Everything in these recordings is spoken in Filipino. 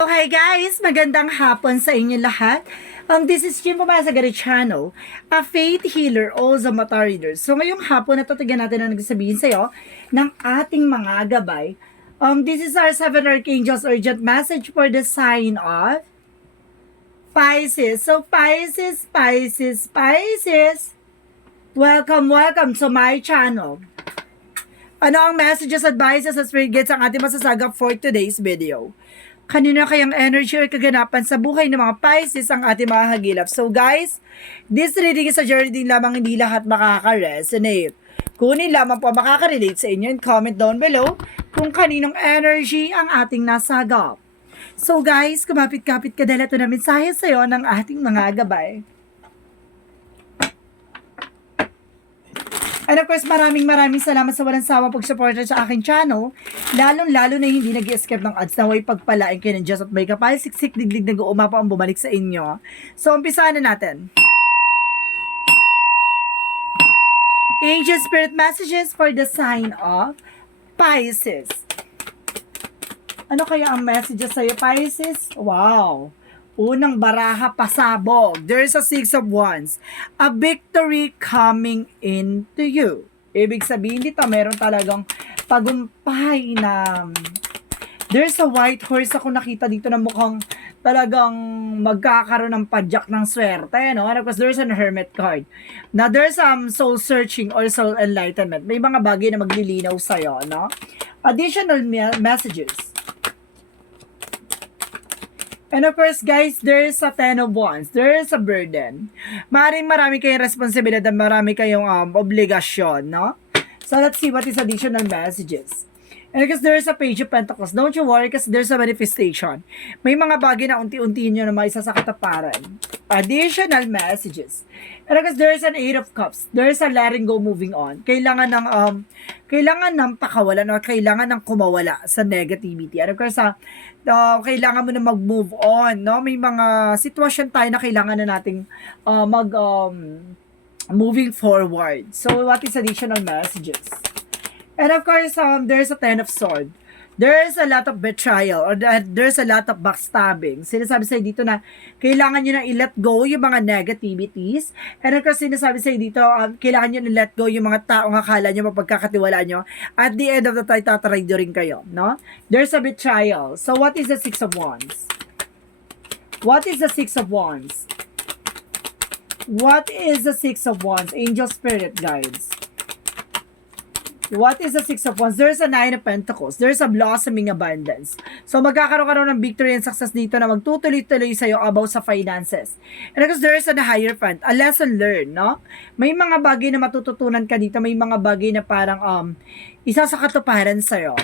Hi guys! Magandang hapon sa inyo lahat. This is Jim Pumasagari Channel, a faith healer, also mata reader. So ngayong hapon, natatagan natin ang nagsasabihin sa'yo ng ating mga gabay. This is our 7 Archangels urgent message for the sign of Pisces. So Pisces, welcome to my channel. Ano ang messages, advices, at spirit guides ang ating masasagap for today's video? Kanina kayang energy or kaganapan sa buhay ng mga Pisces ang ating mga hagilap. So guys, this reading is a journey din lamang, hindi lahat makaka-resonate. Kunin lamang po makaka-relate sa inyo and comment down below kung kaninong energy ang ating nasagap. So guys, kumapit-kapit ka dahil ito na mensahe sa iyo ng ating mga gabay. And of course, maraming salamat sa walang sawa pag-supporter sa aking channel. Lalong-lalo na hindi nag-escape ng ads na way pagpalain kayo ng Diyos at may kapal, siksik, diglig, nag-uumapa ang bumalik sa inyo. So, umpisahan na natin. Angel Spirit Messages for the sign of Pisces. Ano kaya ang messages sa'yo, Pisces? Wow! Unang baraha, pasabog. There's a 6 of Wands. A victory coming into you. Ibig sabihin dito, meron talagang tagumpay na there's a white horse ako nakita dito na mukhang talagang magkakaroon ng padyak ng swerte, no? And of course, there's an hermit card. Now, there's soul searching or soul enlightenment. May mga bagay na maglilinaw sa'yo, no? Additional messages. And of course, guys, there is a 10 of Wands. There is a burden. Marami kayong responsibilidad, marami kayong obligasyon, no? So, let's see what is additional messages. And because there is a Page of Pentacles, don't you worry kasi there's a manifestation. May mga bagay na unti-unti nyo na maisa sa kataparan. Additional messages. And because there is an 8 of Cups, there is a letting go, moving on. Kailangan ng pakawalan o kailangan ng kumawala sa negativity. And of course, kailangan mo na mag-move on, no? May mga sitwasyon tayo na kailangan na nating moving forward. So, what is additional messages? And of course, there's a 10 of Swords. There's a lot of betrayal or there's a lot of backstabbing. Sinasabi sa'yo dito na kailangan nyo na i-let go yung mga negativities. And of course, sinasabi sa'yo dito, kailangan nyo na let go yung mga taong akala nyo, mapagkakatiwala nyo. At the end of the day, tataraydo rin kayo, no? There's a betrayal. So, what is the 6 of Wands? What is the 6 of Wands? What is the 6 of Wands? Angel Spirit Guides. What is the 6 of Wands? There's a 9 of Pentacles. There's a blossoming abundance. So, magkakaroon ng victory and success dito na magtutuloy-tuloy sa'yo about sa finances. And because there's a hierophant, a lesson learned, no? May mga bagay na matututunan ka dito. May mga bagay na parang isa sa katuparan sa'yo.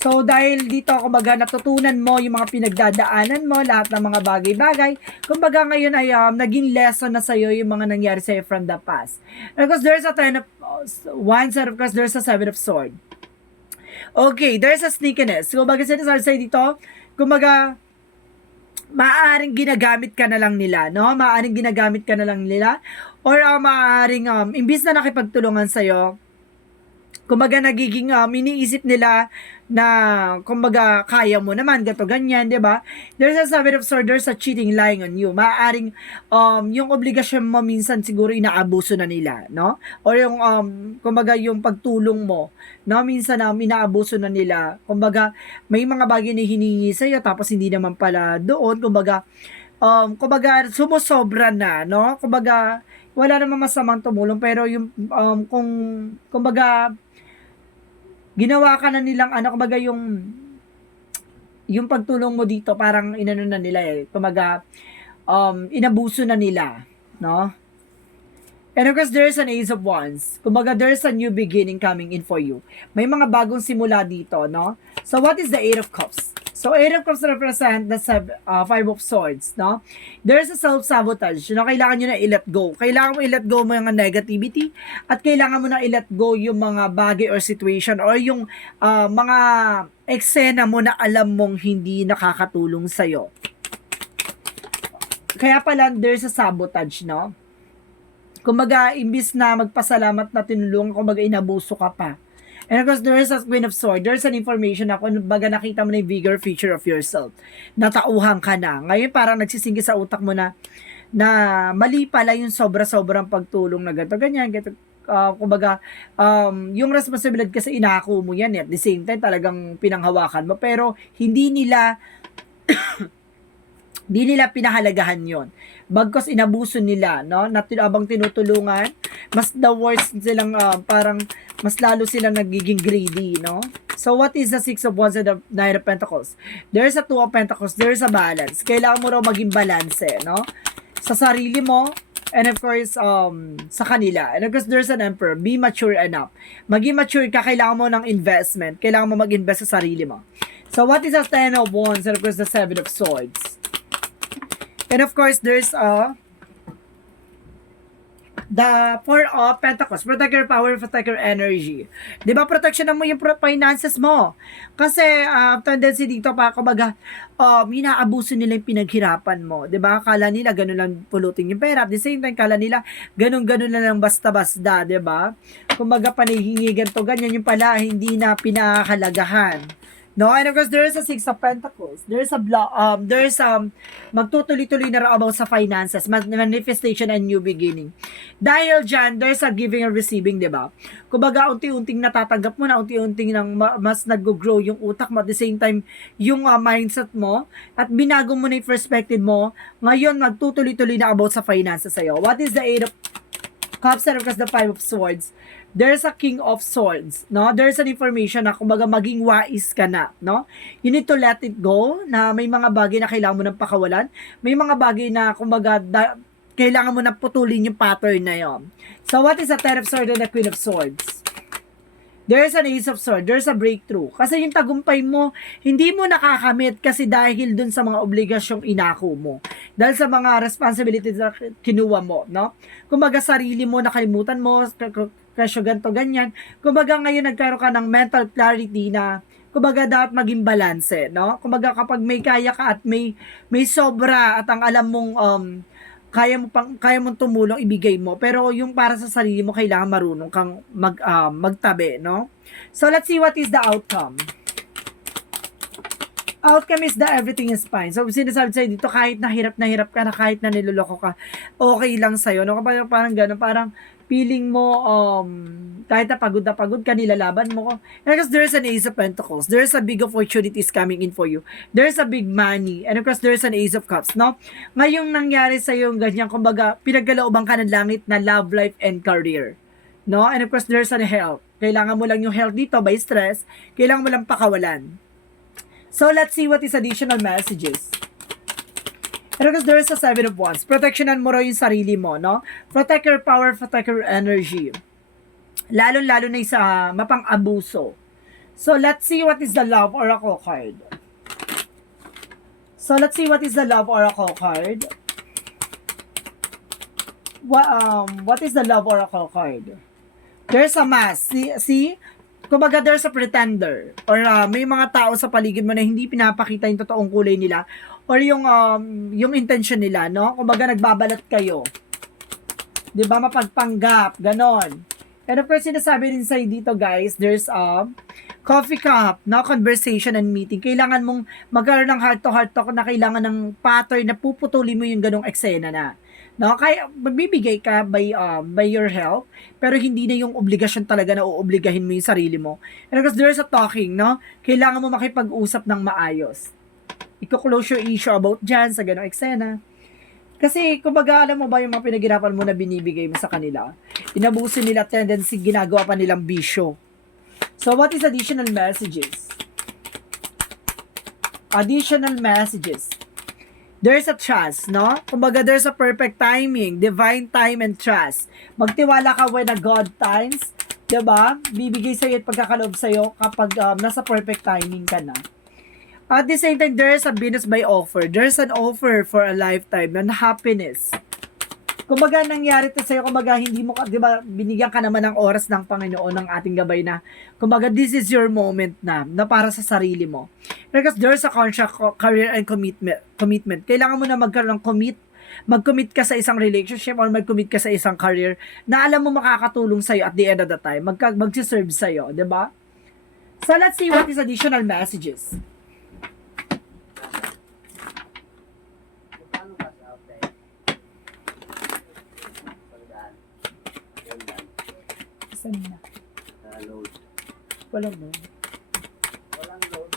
So, dahil dito, kumbaga, natutunan mo yung mga pinagdadaanan mo, lahat ng mga bagay-bagay. Kumbaga, ngayon ay naging lesson na sa'yo yung mga nangyari sa'yo from the past. And because there's a 10 of Wands, and of course, there's a 7 of Swords. Okay, there's a sneakiness. Kumbaga, sinasabi sa'yo dito, kumbaga, maaaring ginagamit ka na lang nila, no? Maaaring ginagamit ka na lang nila. Or maaaring, imbis na nakipagtulungan sa'yo, kumbaga nagiging iniisip nila na kumbaga kaya mo naman gato ganyan, 'di ba? There's a 7 of Swords, there's a cheating, lying on you. Maaaring yung obligasyon mo minsan siguro inaabuso na nila, no? Or yung kumbaga yung pagtulong mo, no? Minsan inaabuso na nila. Kumbaga may mga bagay na hiningi sa iyo tapos hindi naman pala doon, kumbaga sumusobra na, no? Kumbaga wala namang masamang tumulong pero yung kung kumbaga ginawa ka na nilang kumbaga yung pagtulong mo dito parang inano na nila kumbaga inabuso na nila, no? And of course, there's an Ace of Wands. Kumbaga, there's a new beginning coming in for you. May mga bagong simula dito, no? So, what is the 8 of Cups? So, 8 of Cups represent the 5 of Swords, no? There's a self-sabotage. No? Kailangan nyo na i-let go. Kailangan mo i-let go mo yung negativity at kailangan mo na i-let go yung mga bagay or situation or yung mga eksena mo na alam mong hindi nakakatulong sa'yo. Kaya pala, there's a sabotage, no? Kumbaga, imbis na magpasalamat na tinulungan, kumbaga inabuso ka pa. And of course, there is a Queen of Swords. There's an information na kung baga nakita mo na yung bigger feature of yourself. Natauhan ka na. Ngayon parang nagsisinggi sa utak mo na mali pala yung sobra-sobrang pagtulong na ganito, ganyan, ganito. Kumbaga, yung responsibilidad kasi inako mo yan at the same time talagang pinanghawakan mo. Pero hindi nila pinahalagahan yon. Bagkos inabuso nila, no? Abang tinutulungan, mas the worst silang parang mas lalo silang nagiging greedy, no? So what is the Six of Wands and the Nine of Pentacles? There's a Two of Pentacles, there's a balance. Kailangan mo raw maging balanse, no? Sa sarili mo, and of course, sa kanila. And of course, there's an Emperor. Be mature enough. Maging mature ka, kailangan mo ng investment. Kailangan mo mag-invest sa sarili mo. So what is the Ten of Wands and of course the Seven of Swords? And of course, there's the Four of Pentacles. Protect your power, protect your energy. Diba, protection mo yung finances mo. Kasi, tendency dito pa, kumbaga, inaabuso nila yung pinaghirapan mo. Diba, kala nila ganun lang pulutin yung pera. At the same time, kala nila ganun-ganun na lang basta-basta. Diba? Kumbaga, panihingigan to, ganyan yung pala, hindi na pinakalagahan. No, and of course, there is a Six of Pentacles. There is magtutuloy-tuloy na raw about sa finances, manifestation and new beginning. Dahil dyan, there's a giving and receiving, di ba? Kumbaga, unti-unting natatanggap mo na, unti-unting nang mas nag-grow yung utak mo, at the same time, yung mindset mo, at binago mo na yung perspective mo, ngayon, magtutuloy-tuloy na about sa finances sa'yo. What is the Eight of Cups and of course the Five of Swords? There's a King of Swords, no? There's an information na kumbaga maging wais ka na, no? You need to let it go, na may mga bagay na kailangan mo nang pakawalan. May mga bagay na kumbaga kailangan mo nang putulin yung pattern na yon. So what is the Ten of Swords and the Queen of Swords? There's an Ace of Swords, there's a breakthrough. Kasi yung tagumpay mo, hindi mo nakakamit kasi dahil dun sa mga obligasyong inako mo. Dahil sa mga responsibilities na kinuha mo, no? Kumbaga sarili mo, nakalimutan mo, kasyo ganto ganyan. Kumbaga ngayon nagkaroon ka ng mental clarity na kumbaga dapat maging balanse, no? Kumbaga kapag may kaya ka at may sobra at ang alam mong kaya mong tumulong, ibigay mo. Pero yung para sa sarili mo, kailangan marunong kang magtabi, no? So, let's see what is the outcome. Outcome is that everything is fine. So, sinasabi sa'yo dito, kahit na hirap ka na, kahit na niloloko ka, okay lang sa'yo, no? Parang gano'n, parang feeling mo, kahit na pagod ka, nilalaban mo. Because there's an Ace of Pentacles. There's a big opportunities coming in for you. There's a big money. And of course, there's an Ace of Cups, no? Ngayong nangyari sa yung ganyan, kumbaga, pinagkalooban ka ng langit na love life and career. No? And of course, there's an health. Kailangan mo lang yung health dito by stress. Kailangan mo lang pakawalan. So, let's see what is additional messages. And because there is a Seven of Wands, protectionan mo raw yung sarili mo, no? Protect your power, protect your energy. Lalo-lalo na sa mapang-abuso. So, let's see what is the Love Oracle card. So, let's see what is the Love Oracle card. What is the Love Oracle card? There's a mask. See? Kumbaga, there's a pretender. Or may mga tao sa paligid mo na hindi pinapakita yung totoong kulay nila. Or yung intention nila, no? Kumbaga, nagbabalat kayo. 'Di ba? Mapagpanggap, ganon. And of course, sinasabi rin sa'yo dito, guys, there's a coffee cup, no? Conversation and meeting. Kailangan mong magkaroon ng heart-to-heart talk na kailangan ng pattern na puputulin mo yung ganong eksena na. No? Kaya magbibigay ka by your help, pero hindi na yung obligasyon talaga na uobligahin mo yung sarili mo. And of course, there's a talking, no? Kailangan mo makipag-usap ng maayos. Iko-close your issue about dyan sa ganong eksena. Kasi, kumbaga, alam mo ba yung mga pinaghirapan mo na binibigay mo sa kanila? Inabuso nila, tendency, ginagawa pa nilang bisyo. So, what is additional messages? Additional messages. There's a trust, no? Kumbaga, there's a perfect timing, divine time and trust. Magtiwala ka when a God times, diba? Bibigay sa'yo at pagkakaloob sa'yo kapag nasa perfect timing ka na. At the same time, there's a Venus by offer. There's an offer for a lifetime and happiness. Kumbaga, nangyari to sa'yo, kumbaga, hindi mo, di ba, binigyan ka naman ng oras ng Panginoon ng ating gabay na, kumbaga, this is your moment na para sa sarili mo. Because there's a contract, career, and commitment. Kailangan mo na magkaroon ng mag-commit ka sa isang relationship or mag-commit ka sa isang career na alam mo makakatulong sa'yo at the end of the time, magsiserve sa'yo, di ba? So, let's see what is additional messages. Paano ka sa outside? Pagdaan. Yan lang. Saan na? Load. Walang mo. Walang load.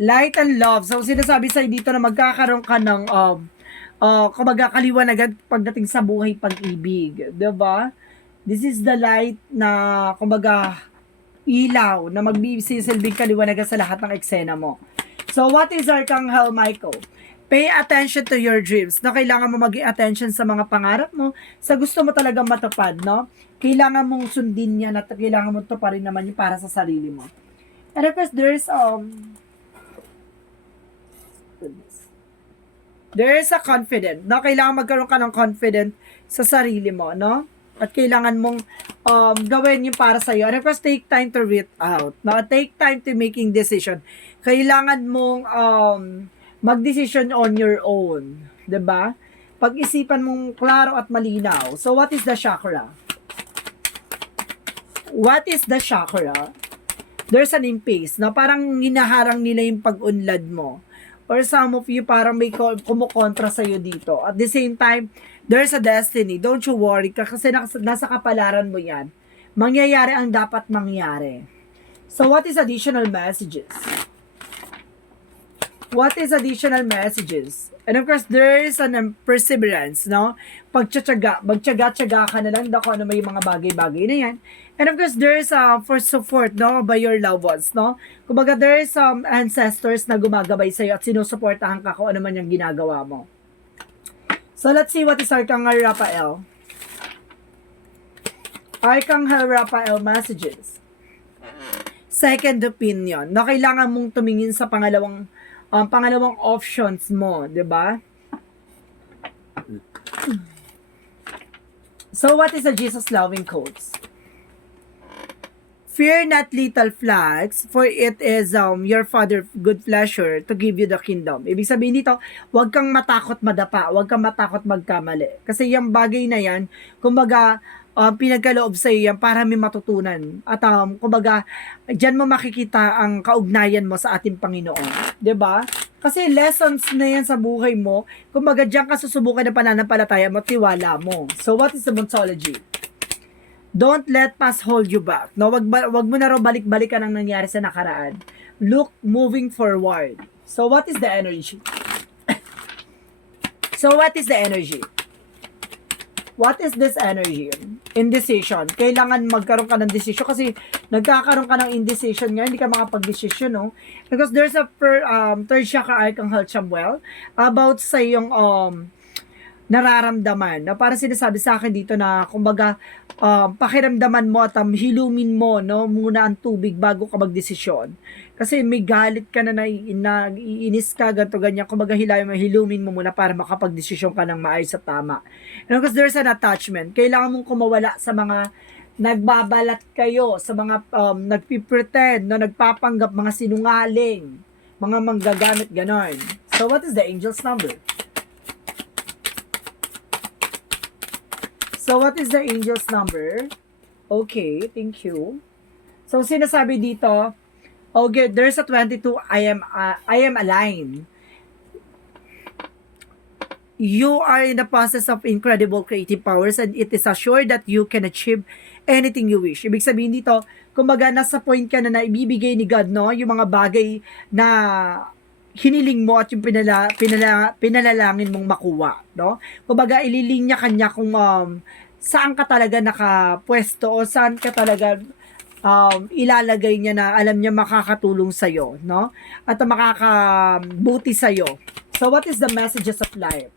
Light and love. So, sinasabi sa'yo dito na magkakaroon ka ng, kumbaga, kaliwanagan pagdating sa buhay pag-ibig. Diba? This is the light na, kumbaga, ilaw na magbibisilbing kaliwanagan sa lahat ng eksena mo. So, what is Archangel Michael? Pay attention to your dreams. No, kailangan mo maging attention sa mga pangarap mo, sa gusto mo talagang matupad, no? Kailangan mong sundin yan at kailangan mo tuparin naman yung para sa sarili mo. And of course, there is a confident, no? Kailangan magkaroon ka ng confident sa sarili mo, no? At kailangan mong gawin yung para sa iyo. And of course, take time to read out. No? Take time to making decision. Kailangan mong mag-decision on your own. 'Di ba? Pag-isipan mong klaro at malinaw. So, what is the chakra? What is the chakra? There's an impasse. No? Parang hinaharang nila yung pag-unlad mo. Or some of you parang may kumukontra sa'yo dito. At the same time, there's a destiny. Don't you worry. Kasi nasa kapalaran mo yan. Mangyayari ang dapat mangyari. So, what is additional messages? What is additional messages? And of course, there is an perseverance, no? Pagtsatsaga, magtsaga-tsaga ka na lang daw kung ano may mga bagay-bagay na yan. And of course, there is for support, no? By your loved ones, no? Kumbaga, there is some ancestors na gumagabay sa'yo at sinusuportahan ka kung ano man yung ginagawa mo. So, let's see what is Archangel Raphael. Archangel Raphael messages. Second opinion. Na kailangan mong tumingin sa pangalawang options mo, 'di ba? So, what is the Jesus loving quotes? Fear not little flags, for it is your Father good pleasure to give you the kingdom. Ibig sabihin dito, huwag kang matakot madapa, huwag kang matakot magkamali. Kasi yung bagay na yan, kumbaga, pinagkaloob sa iyo yan para may matutunan. At kumbaga, diyan mo makikita ang kaugnayan mo sa ating Panginoon. 'Di ba? Kasi lessons na yan sa buhay mo, kumbaga diyan ka susubukan ng pananampalataya mo, tiwala mo. So, what is the Montology? Don't let past hold you back. No, wag mo na raw balik-balikan ang nangyari sa nakaraan. Look moving forward. So, what is the energy? So, what is the energy? What is this energy? Indecision. Kailangan magkaroon ka ng decision kasi nagkakaroon ka ng indecision nga, hindi ka makapag-decision, no? Because there's a third chakra Archangel Chamuel about sa iyong nararamdaman. Na parang sinasabi sa akin dito na kumbaga pakiramdaman mo at hilumin mo, no, muna ang tubig bago ka magdesisyon. Kasi may galit ka na naiinis ka, ganito, ganyan. Kumbaga hilumin mo muna para makapagdesisyon ka ng maayos at tama. And because there's an attachment, kailangan mong kumawala sa mga nagbabalat kayo, sa mga nagpipretend, no, nagpapanggap, mga sinungaling, mga manggagamit, ganon. So, what is the angel's number? So, what is the angel's number? Okay, thank you. So, sinasabi dito, okay, there's a 22, I am aligned. You are in the process of incredible creative powers and it is assured that you can achieve anything you wish. Ibig sabihin dito, kumbaga nasa point ka na ibibigay ni God, no? Yung mga bagay na hiniling mo at yung pinalalangin mong makuha, no? Kumbaga ililinya kanya kung saan ka talaga nakapwesto o saan ka talaga ilalagay niya na alam niya makakatulong sa'yo, no? At makakabuti sa'yo. So, what is the messages of life?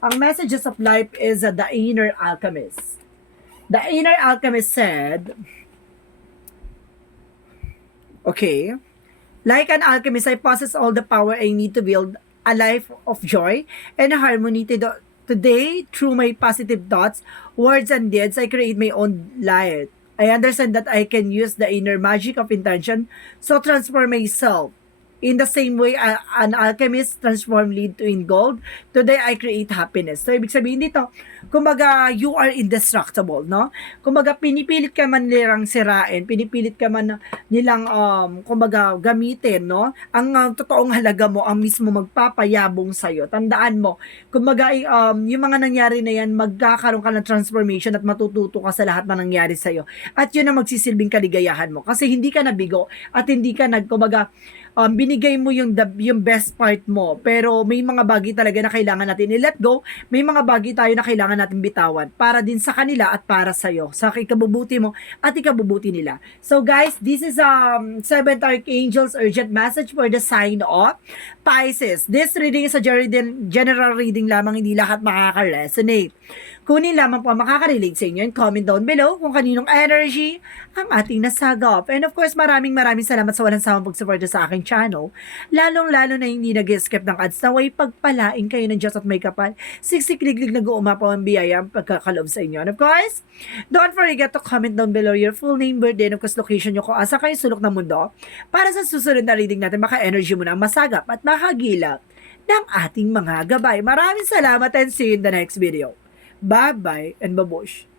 Ang messages of life is the inner alchemist. The inner alchemist said, okay, like an alchemist, I possess all the power I need to build a life of joy and harmony today. Through my positive thoughts, words, and deeds, I create my own light. I understand that I can use the inner magic of intention so transform myself. In the same way, an alchemist transform lead to in gold. Today, I create happiness. So, ibig sabihin dito, kumbaga, you are indestructible, no? Kumbaga, pinipilit ka man nilang sirain, pinipilit ka man nilang, kumbaga, gamitin, no? Ang totoong halaga mo, ang mismo magpapayabong sa'yo. Tandaan mo, kumbaga, yung mga nangyari na yan, magkakaroon ka ng transformation at matututo ka sa lahat na nangyari sa'yo. At yun ang magsisilbing kaligayahan mo. Kasi hindi ka nabigo at hindi ka kumbaga, binigay mo yung best part mo. Pero may mga bagay talaga na kailangan natin i-let go. May mga bagay tayo na kailangan natin bitawan para din sa kanila at para sa'yo. Sa ikabubuti mo at ikabubuti nila. So guys, this is Seventh Archangel's urgent message for the sign of Pisces. This reading is a general reading lamang, hindi lahat makaka-resonate. Kunin lamang po ang makaka-relate sa inyo and comment down below kung kaninong energy ang ating nasagap. And of course, maraming salamat sa walang sawang pagsuporta sa aking channel. Lalong-lalo na hindi nag-skip ng ads na way pagpalain kayo ng Diyos at may kapal. Siksik-liglig nag-uumapaw ang biyaya ang pagkakalob sa inyo. And of course, don't forget to comment down below your full name, birthday, and of course, location nyo kung asa kayo sulok ng mundo para sa susunod na reading natin maka-energy mo na masagap at makagilap ng ating mga gabay. Maraming salamat and see you in the next video. Bye-bye and babush.